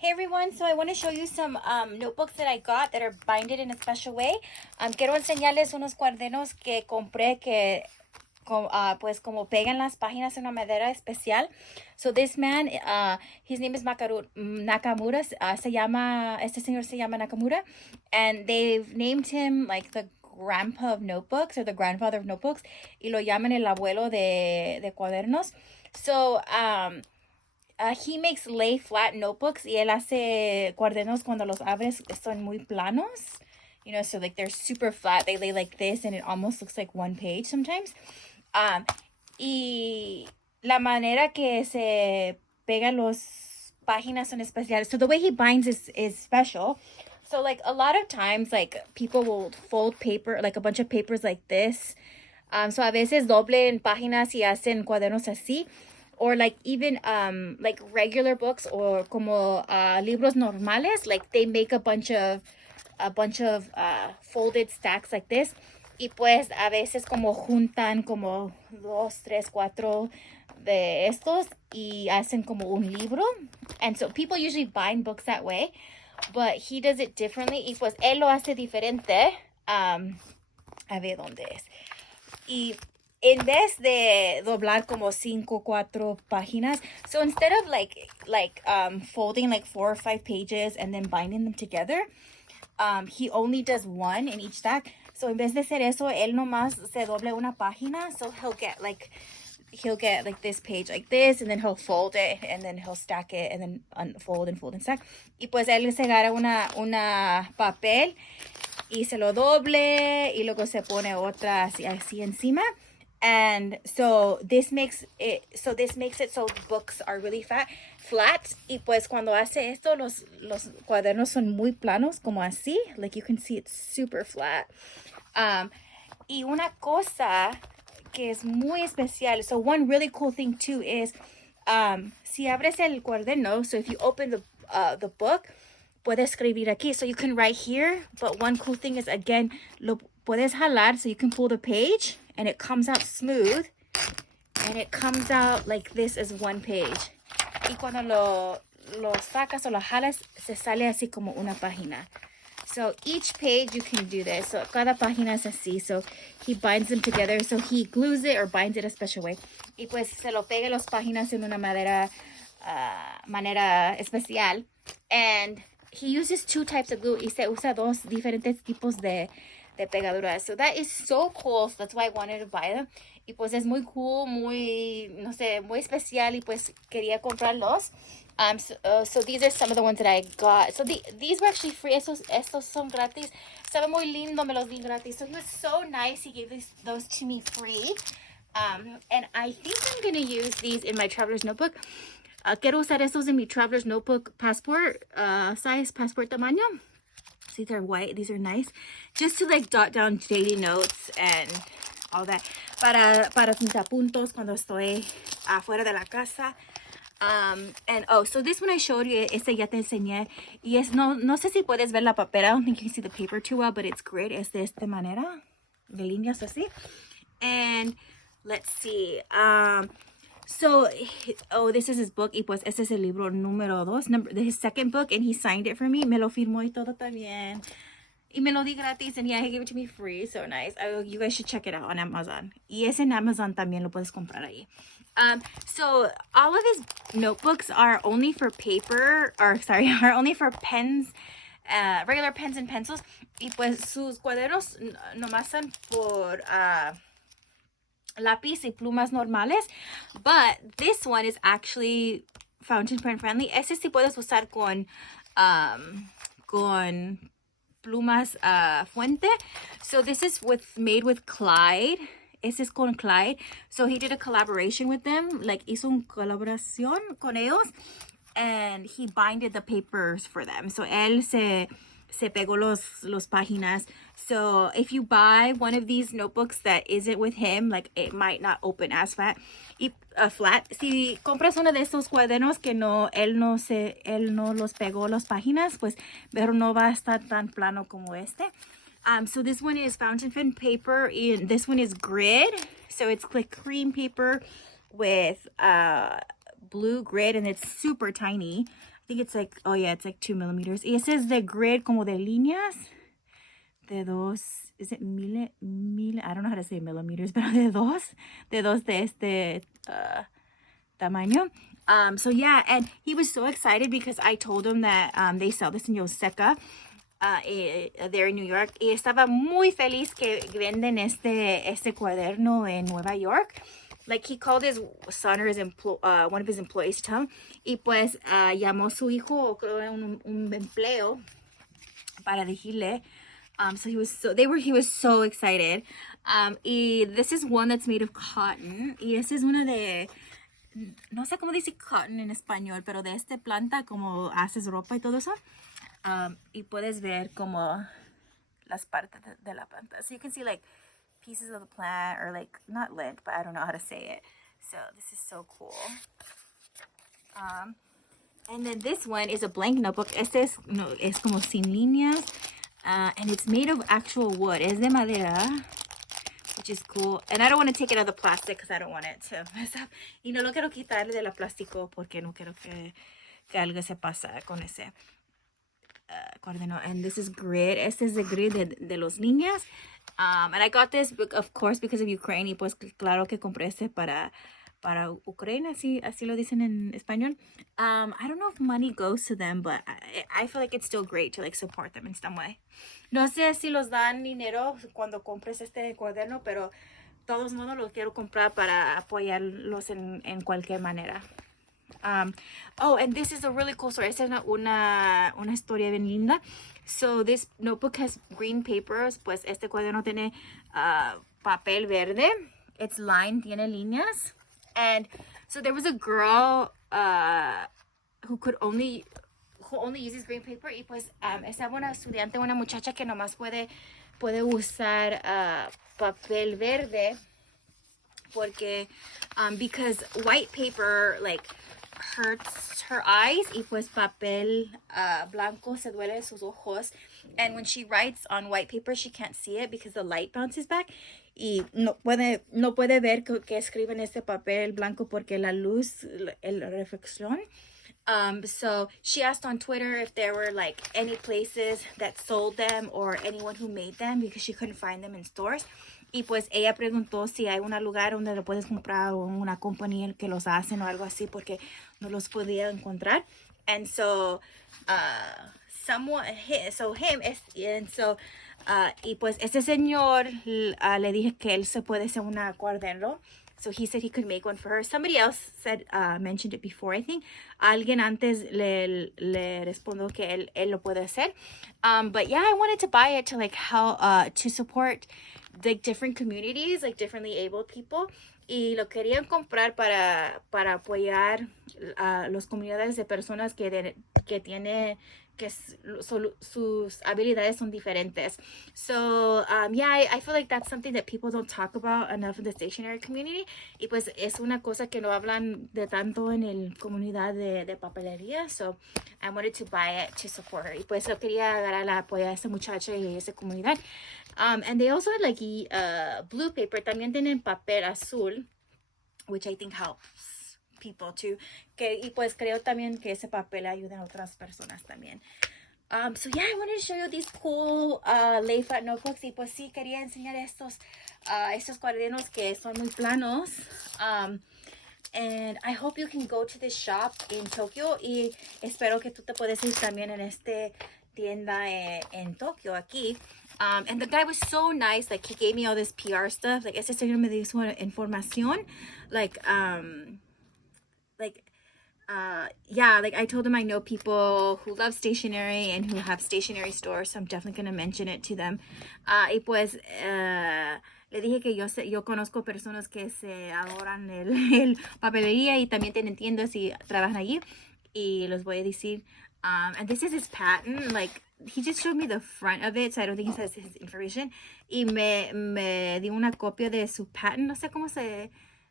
Hey everyone, so I want to show you some notebooks that I got that are binded in a special way. Quiero enseñarles unos cuadernos que compré que pues como pegan las páginas en una manera especial. So this man, his name is Nakamura, este señor se llama Nakamura, and they've named him like the grandpa of notebooks or the grandfather of notebooks, y lo llaman el abuelo de cuadernos. So, he makes lay flat notebooks y él hace cuadernos cuando los abres son muy planos. You know, so like they're super flat. They lay like this and it almost looks like one page sometimes. Y la manera que se pegan los páginas son especiales. So the way he binds is special. So like a lot of times like people will fold paper, like a bunch of papers like this. So a veces doblen páginas y hacen cuadernos así. Or like even like regular books or como libros normales, like they make a bunch of folded stacks like this, y pues a veces como juntan como 2, 3, 4 de estos y hacen como un libro. And so people usually bind books that way, but he does it differently, y pues él lo hace diferente. A ver dónde es. Y en vez de doblar como 5, 4 páginas, so instead of like folding like 4 or 5 pages and then binding them together, he only does one in each stack. So en vez de hacer eso, él nomás se doble una página. So he'll get like this page like this, and then he'll fold it, and then he'll stack it, and then unfold and fold and stack. Y pues él se agarra una papel y se lo doble y luego se pone otra así encima. And so this makes it so books are really flat. Y pues cuando hace esto, los cuadernos son muy planos, como así. Like you can see it's super flat. Y una cosa que es muy especial. So one really cool thing too is, si abres el cuaderno, so if you open the book, puedes escribir aquí. So you can write here. But one cool thing is, again, lo puedes jalar, so you can pull the page and it comes out smooth, and it comes out like this as one page. Y cuando lo sacas o lo jalas, se sale así como una página. So each page you can do this. So cada página es así. So he binds them together. So he glues it or binds it a special way. Y pues se lo pega las páginas en una manera especial. And he uses 2 types of glue. Y se usa 2 diferentes tipos de pegaduras. So that is so cool. So that's why I wanted to buy them. Y pues es muy cool, muy, no sé, muy especial. Y pues quería comprarlos. So these are some of the ones that I got. So these were actually free. Estos son gratis. Sabe muy lindo, me los di gratis. So he was so nice. He gave those to me free. And I think I'm going to use these in my traveler's notebook. Quiero usar estos en mi traveler's notebook passport size, passport tamaño. So these are white. These are nice. Just to like jot down daily notes and all that. Para mis apuntos cuando estoy afuera de la casa. And so this one I showed you, este ya te enseñé. Y es, no sé si puedes ver la papel. I don't think you can see the paper too well, but it's great. Es de esta manera, de líneas así. And let's see. So, this is his book. Y pues este es el libro número 2, his second book, and he signed it for me. Me lo firmó y todo también. Y me lo di gratis, and yeah, he gave it to me free. So nice. You guys should check it out on Amazon. Y es en Amazon también, lo puedes comprar ahí. So all of his notebooks are only for are only for pens, regular pens and pencils. Y pues sus cuadernos nomás son por lápiz y plumas normales. But this one is actually fountain pen friendly. Ese sí puedes usar con plumas fuente. So this is made with Clyde. Ese es con Clyde. So he did a collaboration with them. Like hizo una colaboración con ellos. And he binded the papers for them. So él se pegó los páginas. So if you buy one of these notebooks that isn't with him, like it might not open as flat. Si compras uno de estos cuadernos que él no los pegó las páginas, pues, pero no va a estar tan plano como este. So this one is fountain pen paper, and this one is grid. So it's like cream paper with blue grid, and it's super tiny. think it's like, oh yeah, it's like 2 millimeters. Y ese es de grid, como de líneas. De dos, is it mil? I don't know how to say millimeters, pero de dos de este tamaño. So yeah, and he was so excited because I told him that they sell this in Yoseca, there in New York. Y estaba muy feliz que venden este cuaderno en Nueva York. Like he called his son or his one of his employees to tell him. Y pues llamó a su hijo, un empleo, para decirle. So he was so excited. Y this is one that's made of cotton. Y ese es una de, no sé cómo dice cotton en español, pero de esta planta como haces ropa y todo eso. Y puedes ver como las partes de la planta. So you can see like pieces of the plant, or like, not lint, but I don't know how to say it. So this is so cool. And then this one is a blank notebook. Este es como sin líneas. And it's made of actual wood. Es de madera, which is cool. And I don't want to take it out of the plastic because I don't want it to mess up. Y no lo quiero quitarle de la plástico porque no quiero que algo se pasa con ese cuaderno. And this is grid. Este es the grid de los líneas. And I got this, of course, because of Ukraine. Y pues claro que compré este para Ucrania, así lo dicen en español. I don't know if money goes to them, but I feel like it's still great to like support them in some way. No sé si los dan dinero cuando compres este cuaderno, pero de todos modos lo quiero comprar para apoyarlos en cualquier manera. Oh, and this is a really cool story. Esta es una historia bien linda. So this notebook has green papers. Pues este cuaderno tiene papel verde. It's lined, tiene líneas. And so there was a girl who only uses green paper. Y pues estaba una estudiante, una muchacha que nomás puede usar papel verde porque because white paper like hurts her eyes, y pues papel blanco se duele sus ojos. And when she writes on white paper, she can't see it because the light bounces back. Y no puede ver que escribe en este papel blanco porque la luz, la reflexión. So she asked on Twitter if there were like any places that sold them or anyone who made them because she couldn't find them in stores. Y pues ella preguntó si hay un lugar donde lo puedes comprar o una compañía que los hacen o algo así porque no los podía encontrar. And so y pues este señor le dije que él se puede hacer una cuaderno. So he said he could make one for her. Somebody else said, mentioned it before, I think. Alguien antes le respondió que él lo puede hacer. But yeah, I wanted to buy it to like help, to support like different communities, like differently abled people. Y lo querían comprar para apoyar a las comunidades de personas que tienen sus habilidades son diferentes. So yeah, I feel like that's something that people don't talk about enough in the stationery community. Y pues es una cosa que no hablan de tanto en el comunidad de papelería. So I wanted to buy it to support her. Y pues lo quería agarrar a apoyar a esa muchacha y a esa comunidad. And they also had like blue paper. También tienen papel azul, which I think helps people too. Y pues creo también que ese papel ayuda a otras personas también. So yeah, I wanted to show you these cool lay flat notebooks. Y pues sí, quería enseñar estos cuadernos que son muy planos. And I hope you can go to this shop in Tokyo. Y espero que tú te puedes ir también en esta tienda en Tokyo, aquí. And the guy was so nice. Like, he gave me all this PR stuff. Like, este señor me dio información. Yeah, like I told him I know people who love stationery and who have stationery stores, so I'm definitely going to mention it to them. Y pues le dije que yo conozco personas que se adoran el papelería y también tienen tiendas y trabajan allí. Y les voy a decir. And this is his patent. Like, he just showed me the front of it, so I don't think he says his information. Y me dio una copia de su patent. No sé cómo se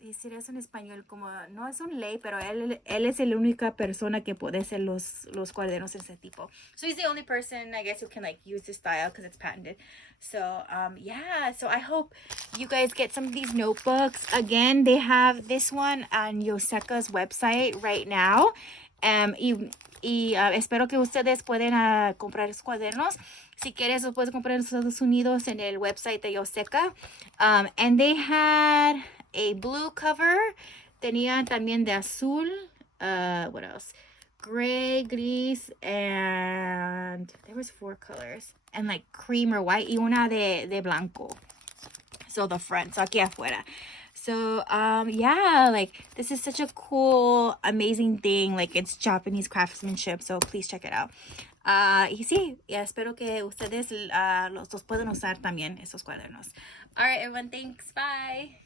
decir eso en español, como no es un ley, pero él es la única persona que puede hacer los cuadernos de ese tipo. So he's the only person, I guess, who can like use this style because it's patented. So yeah, so I hope you guys get some of these notebooks. Again, they have this one on Yoseca's website right now. Y y espero que ustedes puedan comprar esos cuadernos. Si quieres, los puedes comprar en Estados Unidos en el website de Yoseca. And they had a blue cover. Tenían también de azul. What else? Gray, gris, and there was 4 colors. And like cream or white. Y una de blanco. So the front. So aquí afuera. So yeah, like this is such a cool, amazing thing. Like it's Japanese craftsmanship. So please check it out. Y sí, espero que ustedes los puedan usar también, esos cuadernos. All right, everyone. Thanks. Bye.